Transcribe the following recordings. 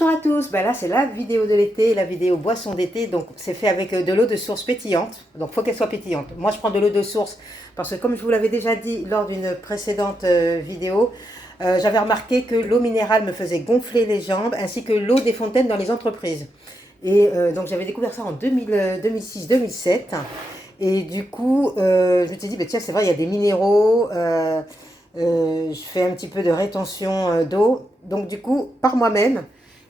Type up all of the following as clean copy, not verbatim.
Bonjour à tous, ben là c'est la vidéo de l'été, la vidéo boisson d'été, donc c'est fait avec de l'eau de source pétillante, donc il faut qu'elle soit pétillante. Moi je prends de l'eau de source parce que comme je vous l'avais déjà dit lors d'une précédente vidéo, j'avais remarqué que l'eau minérale me faisait gonfler les jambes ainsi que l'eau des fontaines dans les entreprises. Et donc j'avais découvert ça en 2006-2007 et du coup je me suis dit, ben, tiens c'est vrai il y a des minéraux, je fais un petit peu de rétention d'eau, donc du coup par moi-même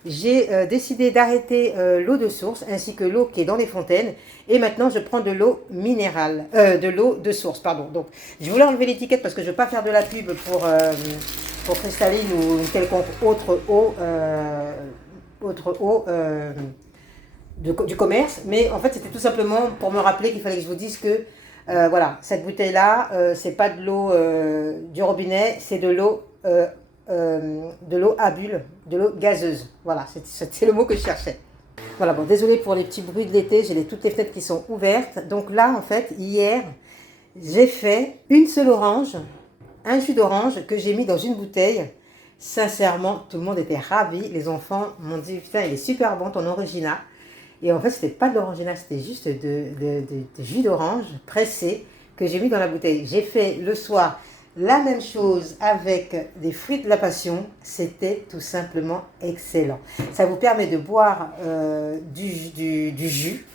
j'ai décidé d'arrêter l'eau de source ainsi que l'eau qui est dans les fontaines et maintenant je prends de l'eau minérale, de l'eau de source, pardon. Donc je voulais enlever l'étiquette parce que je ne veux pas faire de la pub pour Cristalline ou une quelconque autre eau du commerce, mais en fait c'était tout simplement pour me rappeler qu'il fallait que je vous dise que voilà, cette bouteille là, c'est pas de l'eau du robinet, c'est de l'eau à bulles, de l'eau gazeuse. Voilà, c'est le mot que je cherchais. Voilà, bon, désolé pour les petits bruits de l'été, j'ai toutes les fenêtres qui sont ouvertes. Donc là, en fait, hier, j'ai fait une seule orange, un jus d'orange que j'ai mis dans une bouteille. Sincèrement, tout le monde était ravi. Les enfants m'ont dit, putain, il est super bon ton orangina. Et en fait, c'était pas de l'orangina, c'était juste de jus d'orange pressé que j'ai mis dans la bouteille. J'ai fait le soir la même chose avec des fruits de la passion. C'était tout simplement excellent. Ça vous permet de boire du jus,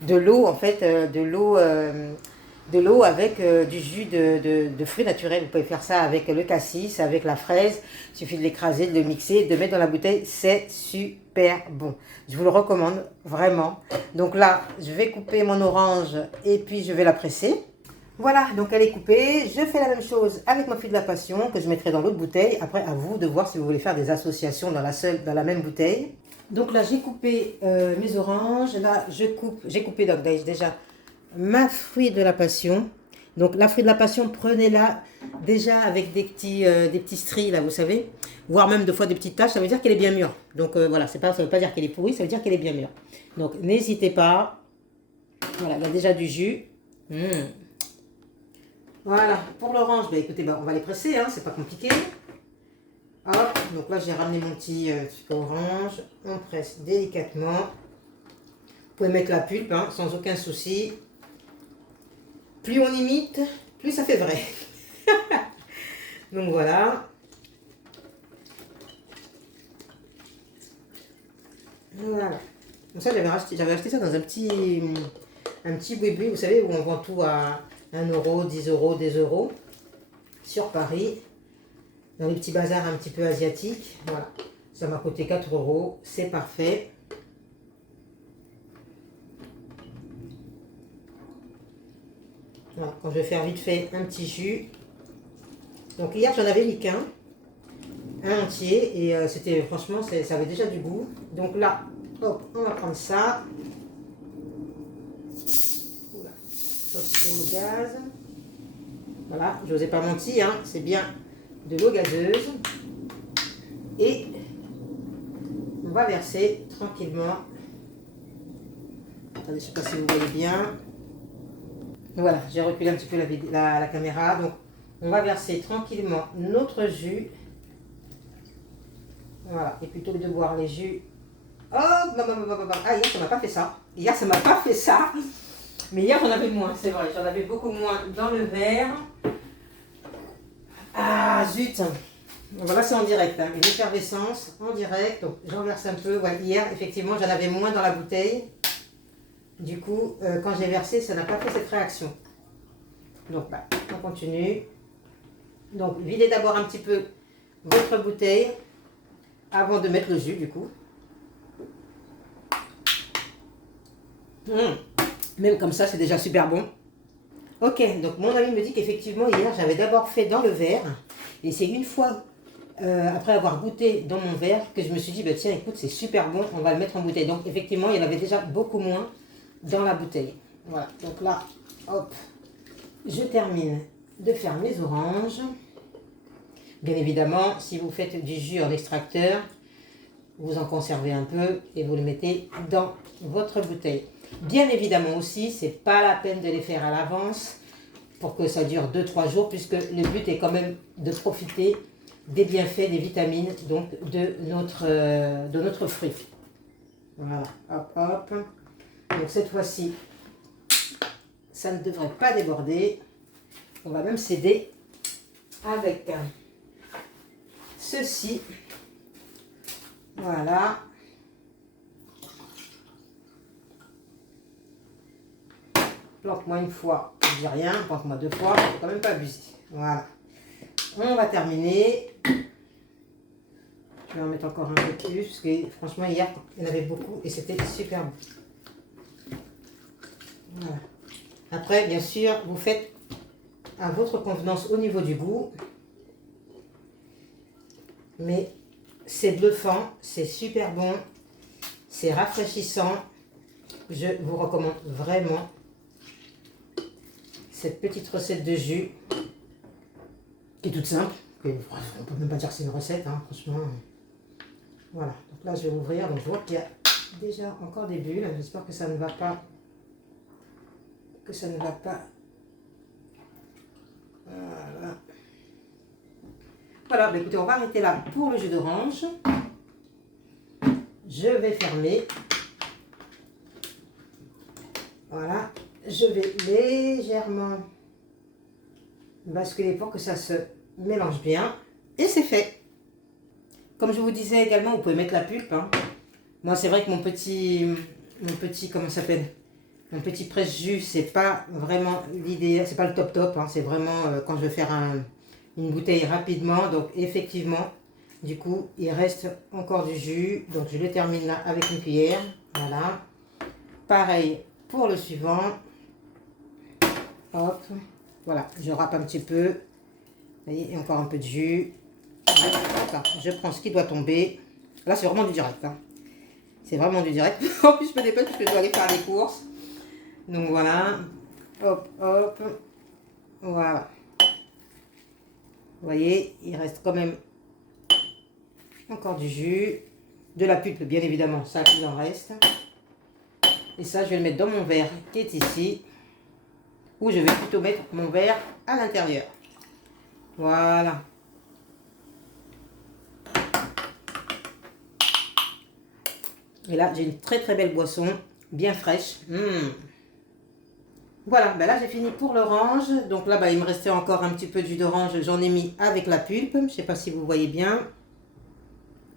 de l'eau en fait, de l'eau avec du jus de fruits naturels. Vous pouvez faire ça avec le cassis, avec la fraise. Il suffit de l'écraser, de le mixer, de le mettre dans la bouteille. C'est super bon. Je vous le recommande vraiment. Donc là, je vais couper mon orange et puis je vais la presser. Voilà, donc elle est coupée. Je fais la même chose avec ma fruit de la passion que je mettrai dans l'autre bouteille. Après, à vous de voir si vous voulez faire des associations dans la même bouteille. Donc là, j'ai coupé mes oranges. Là, j'ai coupé donc déjà ma fruit de la passion. Donc la fruit de la passion, prenez-la déjà avec des petits stries là, vous savez, voire même des fois des petites taches, ça veut dire qu'elle est bien mûre. Donc voilà, ça veut pas dire qu'elle est pourrie, ça veut dire qu'elle est bien mûre. Donc n'hésitez pas. Voilà, il y a déjà du jus. Voilà, pour l'orange, bah, écoutez, on va les presser, hein, c'est pas compliqué. Hop, donc là j'ai ramené mon petit truc orange, on presse délicatement. Vous pouvez mettre la pulpe, hein, sans aucun souci. Plus on imite, plus ça fait vrai. Donc voilà. Voilà. Donc ça j'avais acheté ça dans un petit boui-boui, vous savez, où on vend tout à 1 euro, 10 euros, des euros. Sur Paris. Dans les petits bazars un petit peu asiatiques. Voilà. Ça m'a coûté 4 euros. C'est parfait. Voilà, quand je vais faire vite fait un petit jus. Donc hier j'en avais mis qu'un, un entier, et c'était franchement ça avait déjà du goût. Donc là, hop, on va prendre ça. Oula, saucer au gaz. Voilà, je vous ai pas menti, hein, c'est bien de l'eau gazeuse. Et on va verser tranquillement. Attendez, je ne sais pas si vous voyez bien. Voilà, j'ai reculé un petit peu la caméra. Donc, on va verser tranquillement notre jus. Voilà, et plutôt que de boire les jus. Oh, ah, hier, ça m'a pas fait ça. Hier, ça m'a pas fait ça. Mais hier, j'en avais moins, c'est vrai. J'en avais beaucoup moins dans le verre. Ah, zut. Voilà, c'est en direct. Hein. Une effervescence en direct. Donc, j'en verse un peu. Ouais, hier, effectivement, j'en avais moins dans la bouteille. Du coup, quand j'ai versé, ça n'a pas fait cette réaction. Donc, on continue. Donc, videz d'abord un petit peu votre bouteille avant de mettre le jus, du coup. Même comme ça, c'est déjà super bon. Ok, donc mon ami me dit qu'effectivement, hier, j'avais d'abord fait dans le verre. Et c'est une fois, après avoir goûté dans mon verre, que je me suis dit, bah, tiens, écoute, c'est super bon, on va le mettre en bouteille. Donc, effectivement, il y en avait déjà beaucoup moins dans la bouteille. Voilà, donc là, hop, je termine de faire mes oranges. Bien évidemment, si vous faites du jus en extracteur, vous en conservez un peu et vous le mettez dans votre bouteille. Bien évidemment aussi, c'est pas la peine de les faire à l'avance pour que ça dure 2-3 jours, puisque le but est quand même de profiter des bienfaits, des vitamines donc de notre fruit. Voilà, hop, hop. Donc cette fois-ci, ça ne devrait pas déborder. On va même s'aider avec ceci. Voilà. Plante-moi une fois, je dis rien. Plante-moi deux fois, il ne faut quand même pas abuser. Voilà. On va terminer. Je vais en mettre encore un peu plus, parce que franchement, hier, il y en avait beaucoup et c'était super bon. Voilà. Après, bien sûr, vous faites à votre convenance au niveau du goût. Mais c'est bluffant, c'est super bon, c'est rafraîchissant. Je vous recommande vraiment cette petite recette de jus qui est toute simple. On ne peut même pas dire que c'est une recette, hein, franchement. Voilà, donc là je vais ouvrir. Donc je vois qu'il y a déjà encore des bulles. J'espère que ça ne va pas. Voilà. Voilà, bah écoutez, on va arrêter là pour le jus d'orange. Je vais fermer. Voilà, je vais légèrement basculer pour que ça se mélange bien. Et c'est fait. Comme je vous disais également, vous pouvez mettre la pulpe. Hein. Moi, c'est vrai que mon petit, comment ça s'appelle? Mon petit presse-jus, c'est pas vraiment l'idéal, c'est pas le top. Hein. C'est vraiment quand je veux faire une bouteille rapidement. Donc, effectivement, du coup, il reste encore du jus. Donc, je le termine là avec une cuillère. Voilà. Pareil pour le suivant. Hop. Voilà, je râpe un petit peu. Vous voyez, et encore un peu de jus. Voilà. Je prends ce qui doit tomber. Là, c'est vraiment du direct. Hein. C'est vraiment du direct. En plus, je me dépêche parce que je dois aller faire les courses. Donc, voilà. Hop, hop. Voilà. Vous voyez, il reste quand même encore du jus. De la pulpe, bien évidemment. Ça, il en reste. Et ça, je vais le mettre dans mon verre qui est ici. Ou je vais plutôt mettre mon verre à l'intérieur. Voilà. Et là, j'ai une très belle boisson, bien fraîche. Voilà, ben là j'ai fini pour l'orange. Donc là, il me restait encore un petit peu de jus d'orange. J'en ai mis avec la pulpe. Je ne sais pas si vous voyez bien.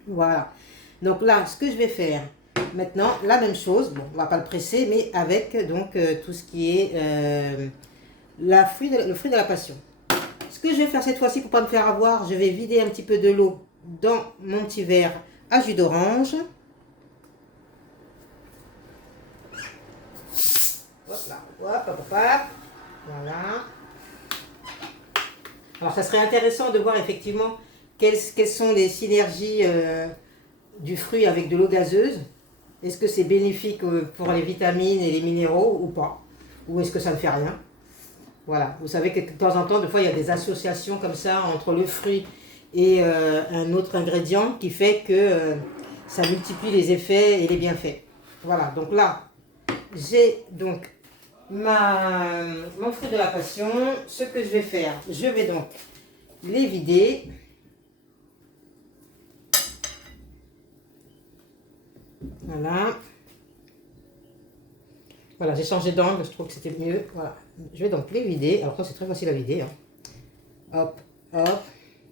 Voilà. Donc là, ce que je vais faire maintenant, la même chose. Bon, on ne va pas le presser, mais avec donc tout ce qui est le fruit de la passion. Ce que je vais faire cette fois-ci pour ne pas me faire avoir, je vais vider un petit peu de l'eau dans mon petit verre à jus d'orange. Hop là, hop, hop, hop, hop. Voilà. Alors, ça serait intéressant de voir effectivement quelles sont les synergies du fruit avec de l'eau gazeuse. Est-ce que c'est bénéfique pour les vitamines et les minéraux ou pas? Ou est-ce que ça ne fait rien? Voilà, vous savez que de temps en temps, des fois, il y a des associations comme ça entre le fruit et un autre ingrédient qui fait que ça multiplie les effets et les bienfaits. Voilà, donc là, j'ai donc mon fruit de la passion. Ce que je vais faire, je vais donc les vider. Voilà. Voilà, j'ai changé d'angle, je trouve que c'était mieux. Voilà, je vais donc les vider. Alors ça, c'est très facile à vider. Hein. Hop, hop.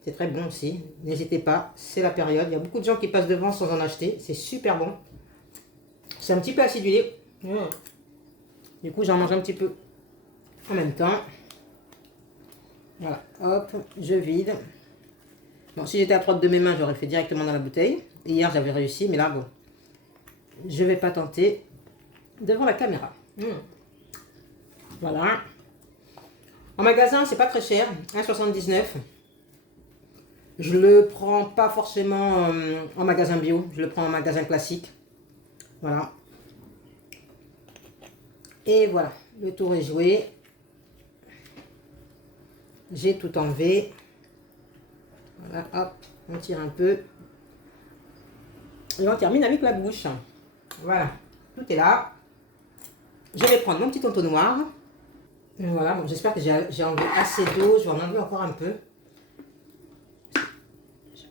C'est très bon aussi. N'hésitez pas, c'est la période. Il y a beaucoup de gens qui passent devant sans en acheter. C'est super bon. C'est un petit peu acidulé. Du coup, j'en mange un petit peu en même temps. Voilà, hop, je vide. Bon, si j'étais à droite de mes mains, j'aurais fait directement dans la bouteille. Hier, j'avais réussi, mais là, bon, je vais pas tenter devant la caméra. Voilà. En magasin, c'est pas très cher, 1,79 €. Je le prends pas forcément en magasin bio, je le prends en magasin classique. Voilà. Et voilà, le tour est joué. J'ai tout enlevé. Voilà, hop, on tire un peu. Et on termine avec la bouche. Voilà, tout est là. Je vais prendre mon petit entonnoir. Voilà, bon, j'espère que j'ai enlevé assez d'eau. Je vais en enlever encore un peu.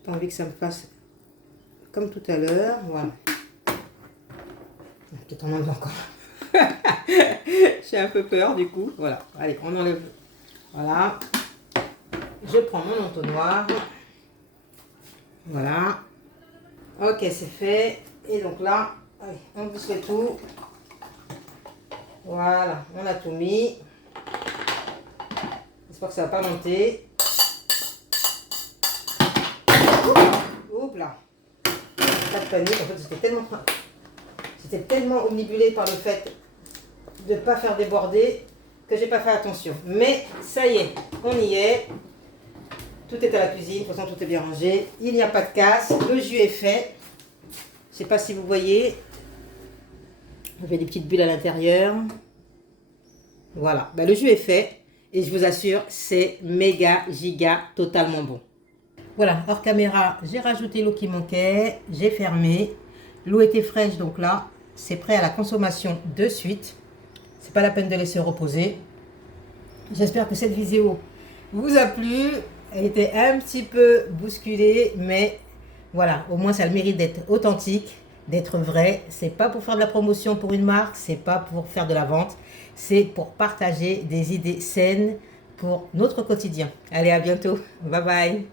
Pas envie que ça me fasse comme tout à l'heure. Voilà. Peut-être on enlève encore. J'ai un peu peur du coup. Voilà. Allez, on enlève. Voilà. Je prends mon entonnoir. Voilà. Ok, c'est fait. Et donc là, allez, on bouche le tout. Voilà, on a tout mis. J'espère que ça va pas monter. Oups là. Pas de panique. En fait, j'étais tellement omnibulée par le fait de ne pas faire déborder que j'ai pas fait attention. Mais ça y est, on y est. Tout est à la cuisine. De toute façon, tout est bien rangé. Il n'y a pas de casse. Le jus est fait. Je sais pas si vous voyez. Il y a des petites bulles à l'intérieur. Voilà. Ben, le jus est fait. Et je vous assure, c'est méga, giga, totalement bon. Voilà, hors caméra, j'ai rajouté l'eau qui manquait. J'ai fermé. L'eau était fraîche, donc là, c'est prêt à la consommation de suite. C'est pas la peine de laisser reposer. J'espère que cette vidéo vous a plu. Elle était un petit peu bousculée, mais voilà, au moins ça a le mérite d'être authentique, d'être vrai. C'est pas pour faire de la promotion pour une marque, c'est pas pour faire de la vente, c'est pour partager des idées saines pour notre quotidien. Allez, à bientôt. Bye bye.